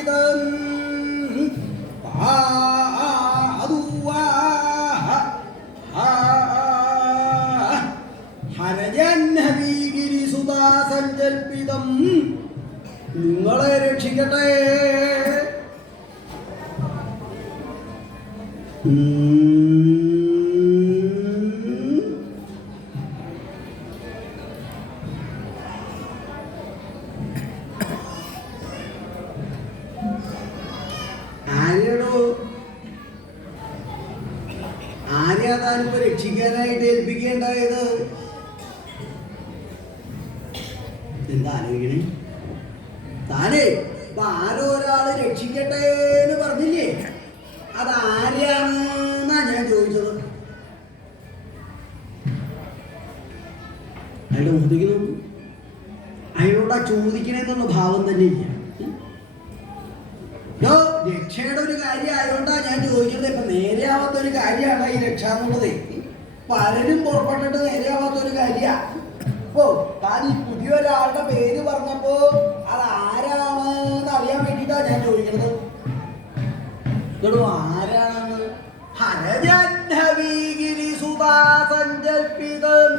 സങ്കൽപ്പിതം ഹരജന്നവീഗിരിസുതാ സങ്കൽപ്പിതം നിങ്ങളെ രക്ഷിക്കട്ടെ. ആരെയാ താനിപ്പോ രക്ഷിക്കാനായിട്ട് ഏൽപ്പിക്കേണ്ടായത്? എന്താ ആലോചിക്കണേ? താനേ ഇപ്പൊ ആരോ ഒരാള് രക്ഷിക്കട്ടെ എന്ന് പറഞ്ഞില്ലേ, അത് ആരെയാണെന്നാ ഞാൻ ചോദിച്ചത്. അയാളുടെ മുഖത്തേക്ക് നോക്കൂ. അയാളോട് ആ ചോദിക്കണേന്നുള്ള ഭാവം തന്നെ ഇല്ല. രക്ഷയുടെ ഒരു കാര്യം ആയതുകൊണ്ടാണ് ഞാൻ ചോദിക്കുന്നത്. ഇപ്പൊ നേരെയാവാത്ത ഒരു കാര്യമാണ് ഈ രക്ഷ എന്നുള്ളത്. പലരും പുറപ്പെട്ടിട്ട് നേരെയാവാത്ത ഒരു കാര്യമാണ്. ഇപ്പോ താൻ ഈ പുതിയൊരാളുടെ പേര് പറഞ്ഞപ്പോ അത് ആരാണെന്ന് അറിയാൻ വേണ്ടിയിട്ടാണ് ഞാൻ ചോദിക്കുന്നത്. ഇതോ ആരാണെന്ന്? ഹരജന്നവീഗിരിസുതാ സങ്കൽപ്പിതം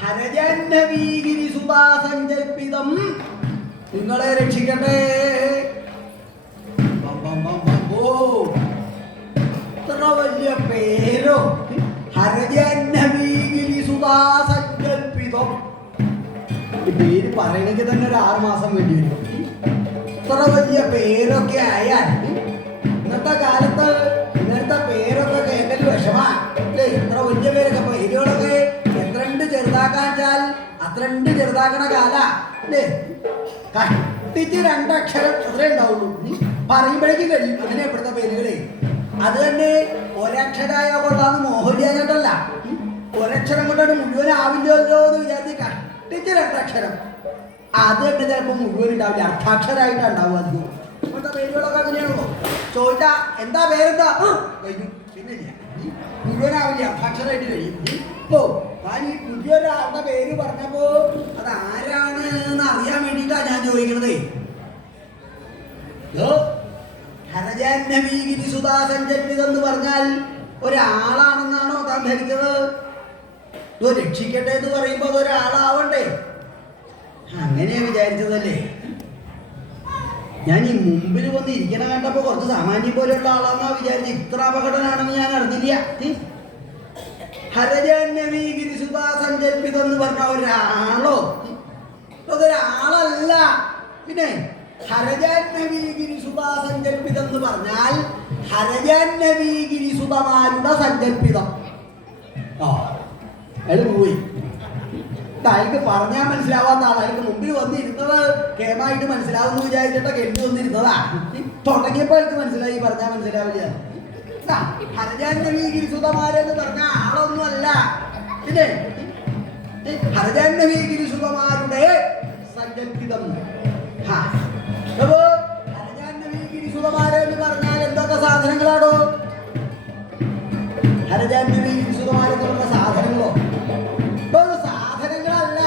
ഹരജന്നവീഗിരിസുതാ സങ്കൽപ്പിതം നിങ്ങളെ രക്ഷിക്കട്ടെ. ഇത്ര വലിയ പേരോ, ഹരജന്നവീഗിരിസുതാ സങ്കൽപ്പിതം. ഈ പേര് പറയണമെങ്കിൽ തന്നെ ഒരു 6 മാസം വേണ്ടി വരും. ഇത്ര വലിയ പേരൊക്കെ ആയാൽ ഇന്നത്തെ കാലത്ത് ഇങ്ങനത്തെ പേരൊക്കെ കേൾക്കൽ വിഷമാണ് അല്ലേ? ഇത്ര വലിയ പേരൊക്കെ പേരുകളൊക്കെ എത്രണ്ട് ചെറുതാക്കാൻ വെച്ചാൽ അത്രണ്ട് ചെറുതാക്കണ കാല അല്ലേ? കഷ്ടിച്ച് 2 അക്ഷരം അത്രേ ഉണ്ടാവുള്ളൂ. പറയുമ്പോഴേക്കും കഴിയും. അങ്ങനെ ഇവിടുത്തെ പേരുകളെ അത് തന്നെ ഒരക്ഷരായ കൊള്ളാന്ന് മോഹൻലാലല്ല. ഒരക്ഷരം കൊണ്ടാണ് മുഴുവനാവില്ലല്ലോ എന്ന് വിചാരിച്ച് കഷ്ടിച്ച് 2 അക്ഷരം അത് തന്നെ ചിലപ്പോൾ മുഴുവൻ ഉണ്ടാവില്ല, അർത്ഥാക്ഷരായിട്ടാണ് ഉണ്ടാവുക. അധികം ഇവിടുത്തെ പേരുകളൊക്കെ അങ്ങനെയാണല്ലോ. ചോദിച്ചാ എന്താ പേരെന്താ കഴിഞ്ഞു, പിന്നെ മുഴുവനാവില്ല, അർത്ഥാക്ഷരായിട്ട് കഴിയും. ഇപ്പോ ഞാൻ ഈ പുതിയൊരാളുടെ പേര് പറഞ്ഞപ്പോ അത് ആരാണ് എന്ന് അറിയാൻ വേണ്ടിയിട്ടാണ് ഞാൻ ചോദിക്കണത്. ഹരജന്നവീഗിരിസുതാ സങ്കൽപ്പിതം എന്ന് പറഞ്ഞാൽ ഒരാളാണെന്നാണോ താൻ ധരിക്കുന്നത്? രക്ഷിക്കട്ടെ എന്ന് പറയുമ്പോൾ അതൊരാളാവണ്ടേ? അങ്ങനെയാ വിചാരിച്ചതല്ലേ? ഞാൻ ഈ മുമ്പിൽ വന്ന് ഇരിക്കണ കണ്ടപ്പോ കുറച്ച് സാമാന്യം പോലെയുള്ള ആളാണെന്നാ വിചാരിച്ച. ഇത്ര അപകടനാണെന്ന് ഞാൻ അറിഞ്ഞില്ല. ഹരജന്നവീഗിരിസുതാ സങ്കൽപ്പിതം എന്ന് പറഞ്ഞ ഒരാളോ? അതൊരാളല്ല. പിന്നെ ഹരജന്നവീഗിരിസുതാ സങ്കൽപ്പിതം എന്ന് പറഞ്ഞാൽ ഹരജന്നവീഗിരിസുതമാരുടെ സങ്കൽപ്പിതം. അയാൾ പോയി. അയാൾക്ക് പറഞ്ഞാൽ മനസ്സിലാവാത്ത ആൾ. അയാൾക്ക് മുമ്പിൽ വന്നിരുന്നത് കേമായിട്ട് മനസ്സിലാവുന്നു വിചാരിച്ചിട്ട് കെട്ടി വന്നിരുന്നതാ. തുടങ്ങിയപ്പോൾ അയാൾക്ക് മനസ്സിലായി പറഞ്ഞാൽ മനസ്സിലാവില്ല. ഹരജന്നവീഗിരിസുതമാരെന്ന് പറഞ്ഞ ആളൊന്നും അല്ല. പിന്നെ ഹരജന്നവീഗിരിസുതമാരുടെ സങ്കൽപ്പിതം. അപ്പോ ഹരജന്നവീഗിരിസുതമാരെന്ന് പറഞ്ഞാൽ എന്തൊക്കെ സാധനങ്ങളാണോ? ഹരജന്നവീഗിരിസുതമാരെന്ന് പറഞ്ഞ സാധനങ്ങളോ? സാധനങ്ങളല്ല.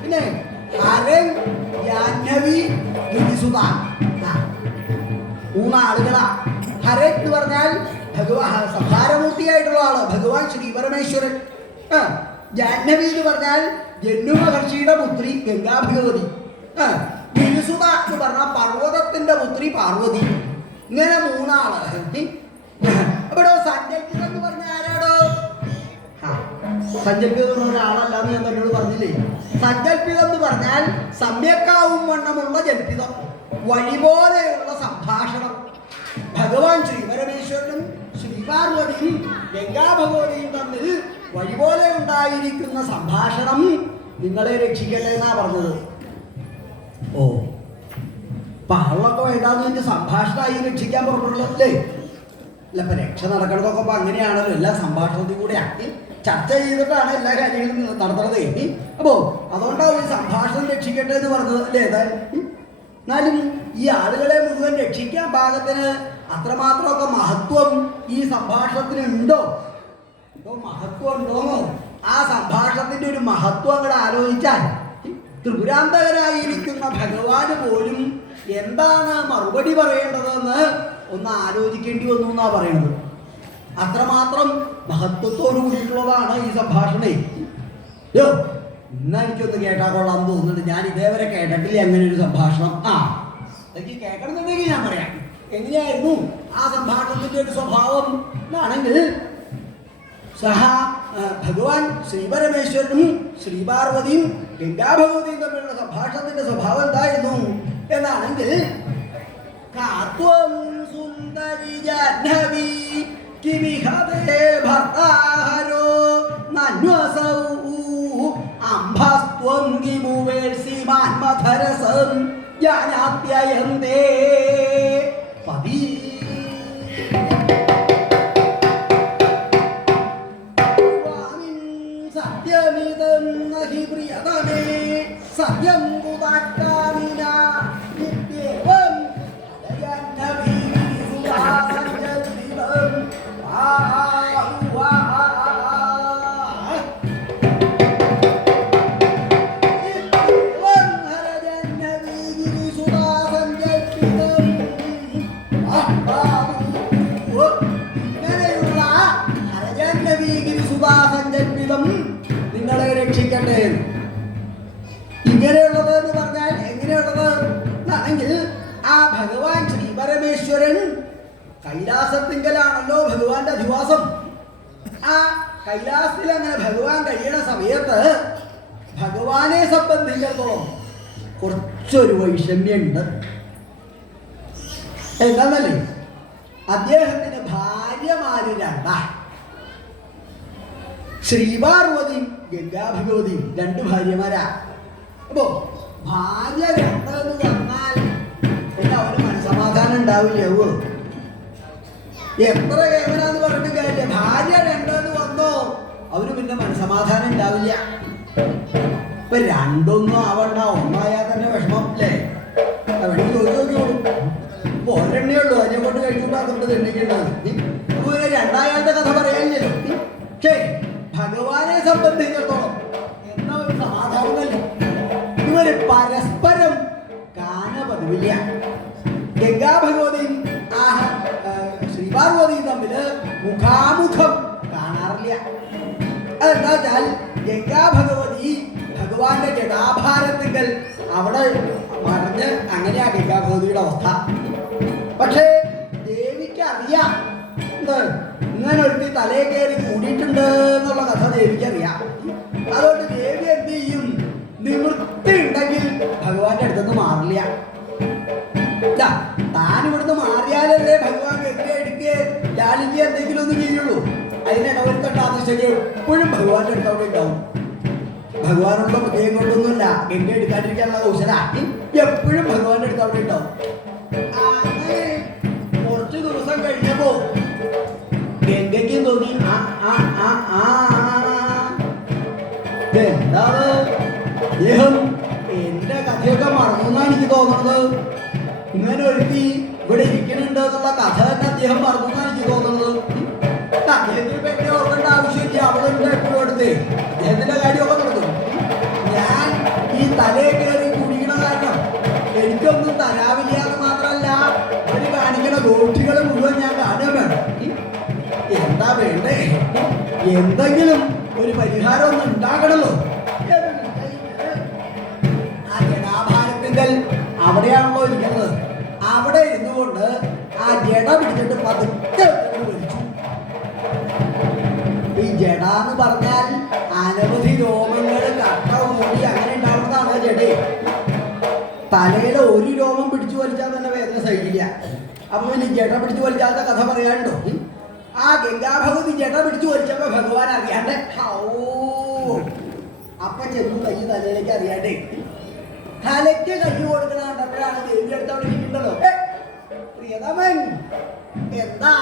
പിന്നെ ഹരൻ ജാഹ്നവി ഗിരിസുത 3 ആളുകളാ. ഹരൻ എന്ന് പറഞ്ഞാൽ സംഹാരമൂർത്തിയായിട്ടുള്ള ആള് ഭഗവാൻ ശ്രീ പരമേശ്വരൻ. ജാഹ്നവി എന്ന് പറഞ്ഞാൽ ജന്നു മഹർഷിയുടെ പുത്രി ഗംഗാഭഗവതി. ഗിരിസുത എന്ന് പറഞ്ഞാൽ പർവ്വതത്തിന്റെ പുത്രി പാർവതി. ഇങ്ങനെ 3 ആള്. ഇവിടെ സങ്കൽപ്പിതം എന്ന് പറഞ്ഞ ആരാടോ? സങ്കൽപ്പിതം എന്ന് പറഞ്ഞ ആളല്ലാന്ന് ഞാൻ തന്നോട് പറഞ്ഞില്ലേ? സങ്കൽപ്പിതം എന്ന് പറഞ്ഞാൽ സമ്യക്കാവും വണ്ണമുള്ള ജൽപ്പിതം, വഴിപോലെയുള്ള സംഭാഷണം. ഭഗവാൻ ശ്രീ പരമേശ്വരനും ശ്രീപാർവതിയും ഗംഗാഭഗവതിയും തമ്മിൽ വഴിപോലെ ഉണ്ടായിരിക്കുന്ന സംഭാഷണം നിങ്ങളെ രക്ഷിക്കട്ടെ എന്നാ പറഞ്ഞത്. ഓ, പാവളൊക്കെ വേണ്ടാന്ന് വെച്ചാൽ സംഭാഷണമായി രക്ഷിക്കാൻ പുറപ്പെടുള്ളതല്ലേ? അല്ല, ഇപ്പൊ രക്ഷ നടക്കണതൊക്കെ അപ്പൊ അങ്ങനെയാണല്ലോ. എല്ലാ സംഭാഷണത്തിൽ കൂടെ ആക്കി ചർച്ച ചെയ്തിട്ടാണ് എല്ലാ കാര്യങ്ങളും നടത്തുന്നത്. അപ്പോ അതുകൊണ്ടാണ് ഈ സംഭാഷണം രക്ഷിക്കട്ടെ എന്ന് പറഞ്ഞത് അല്ലേ? എന്നാലും ഈ ആളുകളെ മുഴുവൻ രക്ഷിക്കാൻ പാകത്തിന് അത്രമാത്രമൊക്കെ മഹത്വം ഈ സംഭാഷണത്തിന് ഉണ്ടോ? മഹത്വം ഉണ്ടോന്നോ? ആ സംഭാഷണത്തിന്റെ ഒരു മഹത്വം അങ്ങോട്ട് ആലോചിച്ചാൽ ത്രിപുരാന്തകനായിരിക്കുന്ന ഭഗവാന് പോലും എന്താണ് മറുപടി പറയേണ്ടതെന്ന് ഒന്ന് ആലോചിക്കേണ്ടി വന്നു എന്നാ പറയുന്നത്. അത്രമാത്രം മഹത്വത്തോടു കൂടിയിട്ടുള്ളതാണ് ഈ സംഭാഷണേ. ഇന്ന് എനിക്കൊന്ന് കേട്ടാ കൊള്ളാൻ തോന്നുന്നുണ്ട്. ഞാൻ ഇതേവരെ കേട്ടിട്ടില്ല അങ്ങനെ ഒരു സംഭാഷണം. എനിക്ക് കേൾക്കണമെന്നുണ്ടെങ്കിൽ ഞാൻ പറയാം എങ്ങനെയായിരുന്നു ആ സംഭാഷണത്തിന്റെ ഒരു സ്വഭാവം എന്നാണെങ്കിൽ, സഹ ഭഗവാൻ ശ്രീപരമേശ്വരനും ശ്രീപാർവതിയും ഗംഗാഭഗവതിയും തമ്മിലുള്ള സംഭാഷണത്തിന്റെ സ്വഭാവം എന്തായിരുന്നു എന്നാണെങ്കിൽ, കാത്വം സുന്ദരി ജാഹ്നവി കിമിഹതേ ഭർത്താഹരോ നന്വസൗ അംഭസ്ത്വം കിമുവേഴ്സിമാൻ മധരസം ജാനാപ്യയന്തേ പതി സത്യമിതം നഹി പ്രിയതമേ സത്യം കുതാക്കാമിന നിത്യേവം നിങ്ങളെ രക്ഷിക്കട്ടെ. ഇങ്ങനെയുള്ളത് എന്ന് പറഞ്ഞാൽ എങ്ങനെയുള്ളത് എന്നാണെങ്കിൽ, ആ ഭഗവാൻ ശ്രീപരമേശ്വരൻ കൈലാസത്തിങ്കലാണല്ലോ ഭഗവാന്റെ അധിവാസം. ആ കൈലാസത്തിൽ അങ്ങനെ ഭഗവാൻ കഴിയണ സമയത്ത് ഭഗവാനെ സംബന്ധിച്ചിടത്തോളം കുറച്ചൊരു വൈഷമ്യമുണ്ട്. എന്താന്നല്ലേ, അദ്ദേഹത്തിന് ഭാര്യമാര് രണ്ടാ. ശ്രീപാർവതിയും ഗംഗാഭഗവതിയും രണ്ട് ഭാര്യമാരാ. അപ്പോ ഭാര്യ രണ്ടെന്ന് വന്നാൽ പിന്നെ അവന് മനസ്സമാധാനം ഉണ്ടാവില്ല. എത്ര കേവനാന്ന് പറഞ്ഞിട്ട് കാര്യമില്ല, ഭാര്യ രണ്ടെന്ന് വന്നോ അവന് പിന്നെ മനസ്സമാധാനം ഉണ്ടാവില്ല. ഇപ്പൊ രണ്ടൊന്നും ആവണ്ട, ഒന്നായാൽ തന്നെ വിഷമം അല്ലേ? അവിടെ ചോദിച്ചോളൂ. ഇപ്പൊ ഒരെണ്ണേ ഉള്ളൂ, അതിനെ കൊണ്ട് കഴിച്ചുകൊണ്ടാകുന്നത് തെന്നിക്കേണ്ടത്. അപ്പൊ രണ്ടായാളുടെ കഥ പറയാനില്ലല്ലോ. പക്ഷേ ഭഗവാനെ സംബന്ധിച്ചിടത്തോളം എന്താ ഒരു സമാധാനം തന്നെ. ഇവര് പരസ്പരം കാണ പതിവില്ല. ഗംഗാഭഗവതിയും ശ്രീപാർവതിയും തമ്മില് മുഖാമുഖം കാണാറില്ല. അതെന്താ വെച്ചാൽ ഗംഗാഭഗവതി ഭഗവാന്റെ ജടാഭാരത്തിങ്കൽ അവിടെ മറിഞ്ഞ് അങ്ങനെയാ ഗംഗാഭഗവതിയുടെ അവസ്ഥ. പക്ഷേ ദേവിക്ക് അറിയാം ഇങ്ങനെ ഒരുത്തി തലയെ കയറി കൂടിയിട്ടുണ്ട് എന്നുള്ള കഥ ദേവിക്ക് അറിയാം. അതുകൊണ്ട് ദേവി എന്ത് ചെയ്യും, നിവൃത്തി ഉണ്ടെങ്കിൽ ഭഗവാന്റെ അടുത്തുനിന്ന് മാറില്ല. താൻ ഇവിടുന്ന് മാറിയാലല്ലേ ഭഗവാൻ ഗംഗ എടുക്കുക ലാലിക്ക് എന്തെങ്കിലും ഒന്ന് ചെയ്യുള്ളൂ. അതിനിടവരുത്തണ്ടാത്ത ശരി എപ്പോഴും ഭഗവാന്റെ അടുത്ത് അവിടെ ഉണ്ടാവും. ഭഗവാനുള്ള പ്രത്യേകം കൊണ്ടൊന്നുമില്ല, ഗംഗ എടുക്കാണ്ടിരിക്കാനുള്ള കൗശല എപ്പോഴും ഭഗവാന്റെ അടുത്ത് അവിടെ ഉണ്ടാവും. അങ്ങനെ കുറച്ച് ദിവസം കഴിഞ്ഞപ്പോ ഗംഗയ്ക്കും തോന്നി എന്താണ് അദ്ദേഹം എന്റെ കഥയൊക്കെ മറന്നുന്നാണ് എനിക്ക് തോന്നുന്നത്. ഇങ്ങനെ ഒരുത്തി ഇവിടെ ഇരിക്കുന്നുണ്ട് എന്നുള്ള കഥ തന്നെ അദ്ദേഹം മറന്നുന്നാണ് എനിക്ക് തോന്നുന്നത്. അദ്ദേഹത്തിന് പെട്ടെ ഓർക്കേണ്ട ആവശ്യമില്ല, അവിടെ ഉണ്ട് എപ്പോഴും അടുത്ത് അദ്ദേഹത്തിന്റെ കാര്യമൊക്കെ നടക്കും. ഞാൻ ഈ തലയെ കയറി കുടിക്കണ കാരണം എനിക്കൊന്നും തരാവില്ല എന്ന് മാത്രമല്ല, അവര് കാണിക്കണ ഗോഷ്ഠികൾ മുഴുവൻ ഞാൻ കാണുക വേണം. എന്താ വേണ്ടേ, എന്തെങ്കിലും ഒരു പരിഹാരം ഒന്നും ഉണ്ടാകണല്ലോ. ആ ജടാഭാരത്തിങ്കൽ അവിടെയാണല്ലോ ഇരിക്കുന്നത്. അവിടെ ഇരുന്നു കൊണ്ട് ആ ജട പിടിച്ചിട്ട് പതുക്കെ വലിച്ചു. ഈ ജട എന്ന് പറഞ്ഞാൽ അനവധി രോമങ്ങൾ കട്ട മൂടി അങ്ങനെ ഉണ്ടാവുന്നതാണ് ജഡേ. തലയിലെ ഒരു രോമം പിടിച്ചു വലിച്ചാൽ തന്നെ വേദന സഹിക്കില്ല. അപ്പൊ പിന്നെ ജട പിടിച്ചു വലിച്ചാൽ കഥ പറയാനുണ്ടോ? ആ ഗംഗാഭഗവതി ജട പിടിച്ചു വലിച്ചപ്പോ ഭഗവാൻ അറിയാണ്ട് അപ്പൊ ചെന്നു കൈ തലയിലേക്ക് അറിയാണ്ടേ തലയ്ക്ക് കൈ കൊടുക്കണ കണ്ടപ്പോഴാണ് ദേവി അടുത്ത് അവിടെ ഇരിക്കണ്ടല്ലോ. പ്രിയതമൻ എന്താ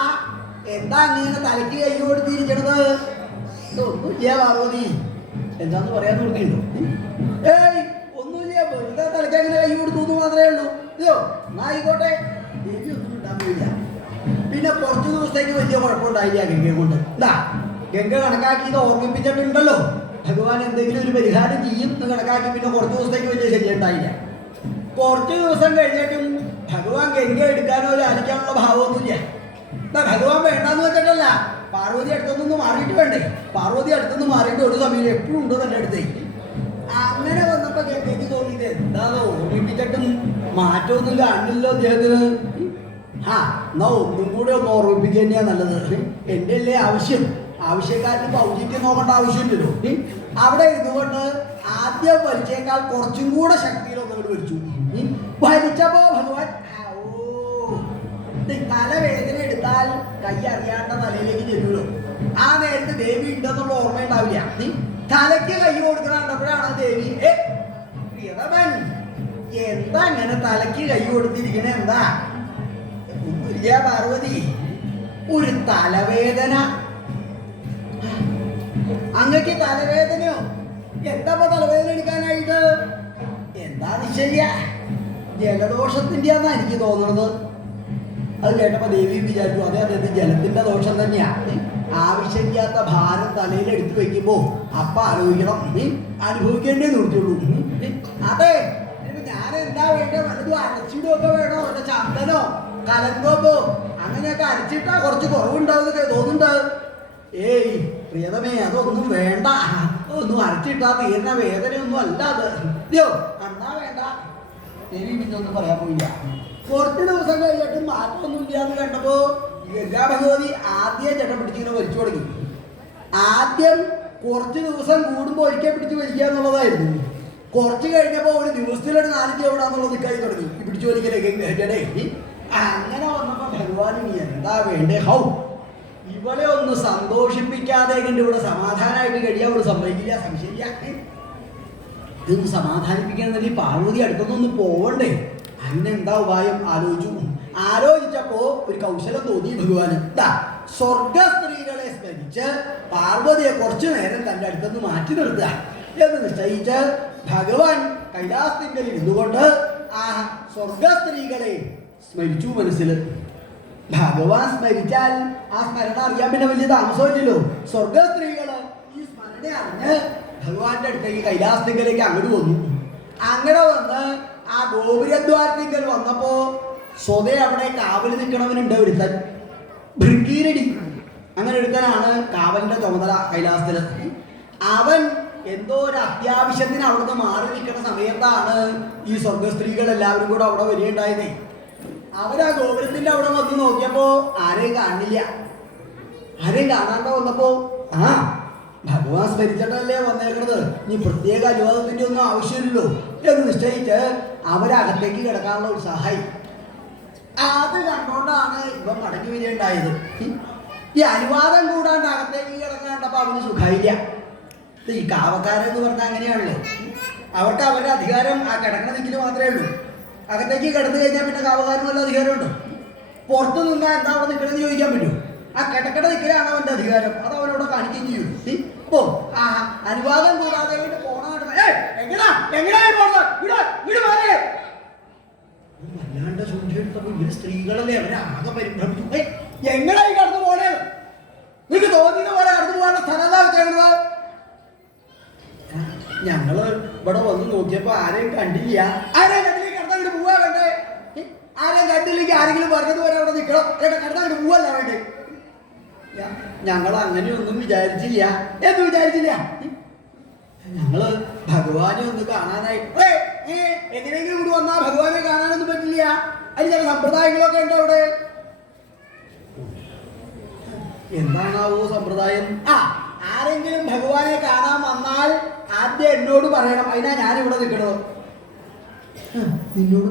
എന്താ അങ്ങനെ തലയ്ക്ക് കൈ കൊടുത്തിരിക്കണത്? ഒന്നുമില്ല പാർവതി, എന്താന്ന് പറയാൻ നോക്കിയിട്ടുണ്ടോ? ഏയ് ഒന്നുമില്ല, വെറുതെ തലയ്ക്ക് അങ്ങനെ കൈ കൊടുത്തു എന്ന് മാത്രമേ ഉള്ളൂ. അയ്യോ എന്നാ ആയിക്കോട്ടെ. ദേവി ഒന്നും ഉണ്ടാകുന്നില്ല. പിന്നെ കുറച്ചു ദിവസത്തേക്ക് വലിയ കുഴപ്പമുണ്ടായില്ല ഗംഗയെ കൊണ്ട്. എന്താ ഗംഗ കണക്കാക്കി ഇത് ഓർമ്മിപ്പിച്ചിട്ടുണ്ടല്ലോ. ഭഗവാൻ എന്തെങ്കിലും ഒരു പരിഹാരം ചെയ്യും എന്ന് കണക്കാക്കി പിന്നെ കുറച്ച് ദിവസത്തേക്ക് വലിയ ശല്യം ഉണ്ടായില്ല. കുറച്ച് ദിവസം കഴിഞ്ഞിട്ടും ഭഗവാൻ ഗംഗ എടുക്കാനോ ലാലിക്കാനുള്ള ഭാവമൊന്നുമില്ല. എന്നാ ഭഗവാൻ വേണ്ടാന്ന് വെച്ചിട്ടല്ല, പാർവതി അടുത്തൊന്നും മാറിയിട്ട് വേണ്ടേ. പാർവതി അടുത്തൊന്നും മാറിയിട്ട് ഒരു സമയം എപ്പോഴും ഉണ്ട് എൻ്റെ അടുത്തേക്ക്. അങ്ങനെ വന്നപ്പോ ഗംഗയ്ക്ക് തോന്നിയത് എന്താണോ ഓർമ്മിപ്പിച്ചിട്ടും മാറ്റമൊന്നും കാണില്ലല്ലോ അദ്ദേഹത്തിന്. എന്നാ ഒന്നും കൂടെ ഒന്ന് ഓർമ്മിപ്പിക്കുക തന്നെയാ നല്ലത്. എൻ്റെ അല്ലേ ആവശ്യം, ആവശ്യക്കാരന് ഔചിത്യം നോക്കേണ്ട ആവശ്യമില്ലല്ലോ. അവിടെ ഇരുന്നുകൊണ്ട് ആദ്യം വലിച്ചേക്കാൾ കുറച്ചും കൂടെ ശക്തിയിലൊന്നുകൂടി വലിച്ചു. വലിച്ചപ്പോ ഭഗവാൻ തലവേദന എടുത്താൽ കൈ അറിയാണ്ട തലയിലേക്ക് ചെല്ലുള്ളൂ. ആ നേരത്ത് ദേവി ഉണ്ടെന്നുള്ള ഓർമ്മ ഉണ്ടാവില്ല. തലയ്ക്ക് കൈ കൊടുക്കണപ്പോഴാണ് ദേവി പ്രിയതമൻ എന്താ അങ്ങനെ തലയ്ക്ക് കൈ കൊടുത്തിരിക്കണ എന്താ? ഒന്നുമില്ല പാർവതി, ഒരു തലവേദന. അങ്ങക്ക് തലവേദനയോ? എന്താ തലവേദന എടുക്കാനായിട്ട്? എന്താ നിശ്ചയ? ജലദോഷത്തിൻ്റെ ആണെന്നാ എനിക്ക് തോന്നുന്നത്. അത് കേട്ടപ്പോ ദേവി വിചാരിച്ചു അതെ അദ്ദേഹത്തിന് ജലത്തിന്റെ ദോഷം തന്നെയാണ്. ആവശ്യമില്ലാത്ത ഭാരം തലയിൽ എടുത്തു വെക്കുമ്പോ അപ്പ ആലോചിക്കണം, അനുഭവിക്കേണ്ടേ നിർത്തുള്ളൂ. അതെ, ഞാൻ എന്താ വേണ്ട? വല്ലതും അരച്ചിടുമൊക്കെ വേണോ? അല്ല ചന്ദനോ കലങ്കോപ്പോ അങ്ങനെയൊക്കെ അരച്ചിട്ടാ കുറച്ച് കുറവുണ്ടാവുന്നൊക്കെ തോന്നുന്നുണ്ട്. ഏയ് പ്രിയതമേ, അതൊന്നും വേണ്ട. ഒന്നും അരച്ചിട്ടാ തീർന്ന വേദനയൊന്നും അല്ല അത്. അയ്യോ എന്നാ വേണ്ട. ദേവി പിന്നൊന്നും പറയാൻ പോയില്ല. കുറച്ച് ദിവസം കഴിഞ്ഞിട്ട് മാറ്റമൊന്നുമില്ല എന്ന് കണ്ടപ്പോ ഗംഗാ ഭഗവതി ആദ്യം ചട്ടം പിടിച്ചിങ്ങനെ വലിച്ചു തുടങ്ങി. ആദ്യം കുറച്ച് ദിവസം കൂടുമ്പോൾ ഒരിക്കൽ പിടിച്ച് വലിക്കുക എന്നുള്ളതായിരുന്നു. കുറച്ച് കഴിഞ്ഞപ്പോൾ ഒരു ദിവസത്തിലൊരു 4 എവിടാന്നുള്ളത് നിൽക്കായി തുടങ്ങി ഈ പിടിച്ചു വലിക്കലേ ഗംഗയുടെ. അങ്ങനെ വന്നപ്പോ ഭഗവാൻ ഇനി എന്താ വേണ്ടേ? ഇവളെ ഒന്ന് സന്തോഷിപ്പിക്കാതെ കണ്ട് ഇവിടെ സമാധാനമായിട്ട് കഴിയാൻ ഇവിടെ സമ്മതിക്കില്ല, സംശയില്ല. ഇതൊന്ന് സമാധാനിപ്പിക്കണമെങ്കിൽ പാർവതി അടുത്തൊന്നും പോവണ്ടേ? അതിനെന്താ ഉപായം ആലോചിച്ചപ്പോ ഒരു കൗശലം തോന്നി ഭഗവാന്. സ്വർഗ സ്ത്രീകളെ സ്മരിച്ച് പാർവതിയെ കുറച്ചു നേരം തന്റെ അടുത്തുനിന്ന് മാറ്റി നിർത്തുക എന്ന് നിശ്ചയിച്ച് ഭഗവാൻ കൈലാസത്തിങ്കൽ ഇരുന്നുകൊണ്ട് ആ സ്വർഗ സ്ത്രീകളെ സ്മരിച്ചു. മനസ്സിൽ ഭഗവാൻ സ്മരിച്ചാൽ ആ സ്മരണ അറിയാൻ പിന്നെ വലിയ താമസമില്ലല്ലോ. സ്വർഗ സ്ത്രീകള് ഈ സ്മരണ അറിഞ്ഞ് ഭഗവാന്റെ അടുത്തേക്ക് കൈലാസത്തിങ്കലേക്ക് അങ്ങോട്ട് വന്നു. അങ്ങനെ വന്ന് ആ ഗോപുരദ്വാരത്തിങ്കൽ വന്നപ്പോ സ്വതേ അവിടെ കാവൽ നിൽക്കണവനുണ്ട് ഒരുത്തൻ, ഭൃഗീരടി. അങ്ങനെ ഒരുത്തനാണ് കാവലിന്റെ ചുമതല കൈലാസത്തില്. അവൻ എന്തോ ഒരു അത്യാവശ്യത്തിന് അവിടുന്ന് മാറി നിൽക്കുന്ന സമയത്താണ് ഈ സ്വർഗസ്ത്രീകൾ എല്ലാവരും കൂടെ അവിടെ വരികയുണ്ടായതേ. അവരാ ഗോപുരത്തിന്റെ അവിടെ വന്ന് നോക്കിയപ്പോ ആരെയും കാണില്ല. ആരെയും കാണാണ്ട് വന്നപ്പോ ഭഗവാൻ സ്മരിച്ചിട്ടല്ലേ വന്നേക്കണത്, ഇനി പ്രത്യേക അനുവാദത്തിന്റെ ഒന്നും ആവശ്യമില്ലല്ലോ എന്ന് നിശ്ചയിച്ച് അവരകത്തേക്ക് കിടക്കാനുള്ള ഒരു സഹായി. അത് കണ്ടോണ്ടാണ് ഇവൻ മടങ്ങി വരികയുണ്ടായത്. ഈ അനുവാദം കൂടാണ്ട് അകത്തേക്ക് കിടക്കാണ്ടപ്പോ അവന് സുഖമില്ല. ഈ കാവക്കാരെന്ന് പറഞ്ഞാൽ അങ്ങനെയാണല്ലോ. അവർക്ക് അവരുടെ അധികാരം ആ കിടക്കണ ദിക്കിൽ മാത്രമേ ഉള്ളൂ. അകത്തേക്ക് കിടന്നു കഴിഞ്ഞാൽ പിന്നെ കാവക്കാരന് വല്ല അധികാരമുണ്ടോ? പുറത്തു നിന്നാൽ എന്താ അവിടെ നിൽക്കണമെന്ന് ചോദിക്കാൻ പറ്റും. ആ കിടക്കട ദിക്കിലാണ് അവന്റെ അധികാരം. അത് അവനവിടെ കാണിക്കുകയും ചെയ്യും. അപ്പോ അനുവാദം കൂടാതെ വല്ലാണ്ട് സൂക്ഷിച്ചെടുത്തപ്പോ ഇവര് സ്ത്രീകളല്ലേ, അവരെ ആകെ പരിഭ്രമിച്ചു. എങ്ങനെയായി കടന്നു പോണേ? നിനക്ക് തോന്നിയ പോലെ കടന്നു പോകാനുള്ള സ്ഥലം വെച്ചേക്കുന്നത്. ഞങ്ങള് ഇവിടെ വന്ന് നോക്കിയപ്പോ ആരെയും കണ്ടില്ല. ആരെയും കണ്ടില്ലെങ്കിൽ കടന്നങ്ങോട്ട് പോവാ വേണ്ടേ? ആരെയും കണ്ടില്ലെങ്കിൽ ആരെങ്കിലും പറഞ്ഞതുപോലെ അവിടെ നിൽക്കണം. കടന്നങ്ങോട്ട് പോവല്ല വേണ്ടേ? ഞങ്ങൾ അങ്ങനെയൊന്നും വിചാരിച്ചില്ല. എന്ന് വിചാരിച്ചില്ല? ഞങ്ങള് ഭഗവാനെ ഒന്ന് കാണാനായിട്ട് എങ്ങനെയെങ്കിലും കൂടി വന്നാൽ ഭഗവാനെ കാണാനൊന്നും പറ്റില്ല. അതിന് ചില സമ്പ്രദായങ്ങളൊക്കെ ഉണ്ട് അവിടെ. എന്താണാവോ സമ്പ്രദായം? ആരെങ്കിലും ഭഗവാനെ കാണാൻ വന്നാൽ ആദ്യം എന്നോട് പറയണം. അതിനാ ഞാനിവിടെ നിൽക്കണത്. എന്നോട്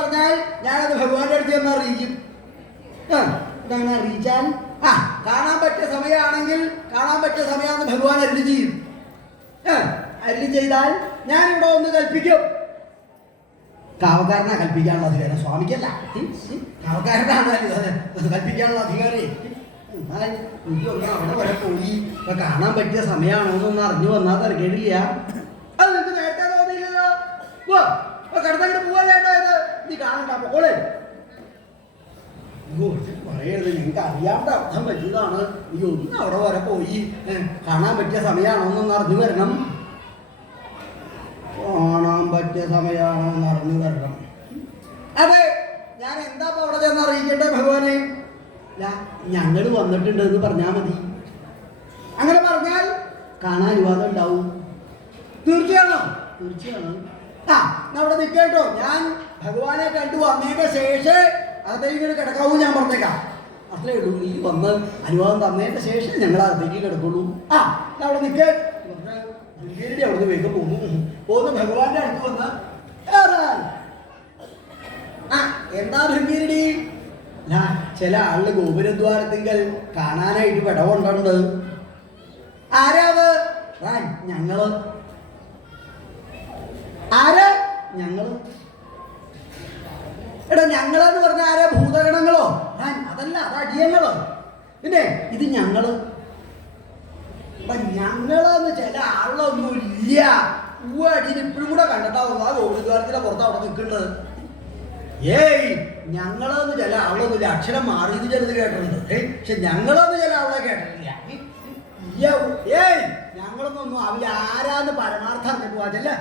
പറഞ്ഞാൽ ഞാനത് ഭഗവാന്റെ അടുത്ത് ചെന്ന് അറിയിക്കും. ഇതാണ് അറിയിച്ചാൽ കാണാൻ പറ്റിയ സമയമാണെങ്കിൽ കാണാൻ പറ്റിയ സമയമാണെന്ന് ഭഗവാൻ അരുളി ചെയ്യും. അരുളി ചെയ്താൽ ഞാനിവിടെ ഒന്ന് കൽപ്പിക്കും. കാവക്കാരനാ കൽപ്പിക്കാനുള്ള അധികാരം, സ്വാമിക്കല്ല. കാവക്കാരനാണ് കൽപ്പിക്കാനുള്ള അധികാരം. എനിക്കൊന്നും അവിടെ വരെ പോയി ഇപ്പൊ കാണാൻ പറ്റിയ സമയമാണോ എന്നൊന്നും അറിഞ്ഞു വന്നാൽ തിരക്കേടില്ല. അത് നിനക്ക് നേരത്തെ തോന്നിയില്ലല്ലോ. കടന്നങ്ങോട്ട് പോവാനായിട്ടായത് നീ കാണണ്ട. പോളെ പറയരുത്, ഞങ്ങൾക്ക് അറിയാണ്ട് അർത്ഥം പറ്റിയതാണ്. നീ ഒന്ന് അവിടെ വരെ പോയി കാണാൻ പറ്റിയ സമയമാണോന്നൊന്ന് അറിഞ്ഞു വരണം. കാണാൻ പറ്റിയ സമയമാണോന്ന് അറിഞ്ഞു വരണം. അതെ, ഞാൻ എന്താ അവിടെ ചെന്ന് അറിയിക്കട്ടെ ഭഗവാനെ? ഞങ്ങൾ വന്നിട്ടുണ്ട് എന്ന് പറഞ്ഞാൽ മതി. അങ്ങനെ പറഞ്ഞാൽ കാണാൻ അനുവാദം ഉണ്ടാവും. തീർച്ചയാണോ? തീർച്ചയാണ്. അവിടെ നിൽക്കേട്ടോ. ഞാൻ ഭഗവാനെ കണ്ടു വന്നതിന്റെ ശേഷം അകത്തേക്ക് കിടക്കാവൂ ഞാൻ പറഞ്ഞേക്കാം. അത്രേ ഉള്ളൂ. നീ വന്ന് അനുവാദം തന്നതിന്റെ ശേഷം ഞങ്ങൾ അകത്തേക്ക് കിടക്കുള്ളൂ. അവിടെ നിൽക്കേ ഭൃംഗീരടി അവിടുന്ന് വേഗം പോകുന്നു ഭഗവാന്റെ അടുത്ത് വന്ന് എന്താ ഭൃംഗീരടി? ചില ആളുടെ ഗോപുരദ്വാരത്തിങ്കൽ കാണാനായിട്ട് വിടവുണ്ടുണ്ട്. ആരാത്? ഞങ്ങള്. ആര്? ഞങ്ങള്. എടാ, ഞങ്ങളെന്ന് പറഞ്ഞ ആരാ? ഭൂതഗണങ്ങളോ? അതല്ല, അത് അടിയങ്ങളോ. പിന്നെ ഇത് ഞങ്ങള്. ഞങ്ങളെന്ന് ചില ആളൊന്നും ഇല്ല. അടിയിൽ ഇപ്പോഴും കൂടെ കണ്ടിട്ടാവുന്നു ആ ഗോപുരദ്വാരത്തിന്റെ പുറത്ത് അവിടെ നിൽക്കുന്നത്. ഏയ്, ഞങ്ങളെന്ന് ചില ആളൊന്നുമില്ല. അക്ഷരം മാറിയത് ചിലത് കേട്ടിട്ടുണ്ട്. പക്ഷെ ഞങ്ങളെന്ന് ചില ആളെ കേട്ടിട്ടില്ല. ഏയ്, ഞങ്ങളൊന്നും ആവില്ല. ആരാന്ന് പരമാർത്ഥം അറിഞ്ഞിട്ട് പോവാ.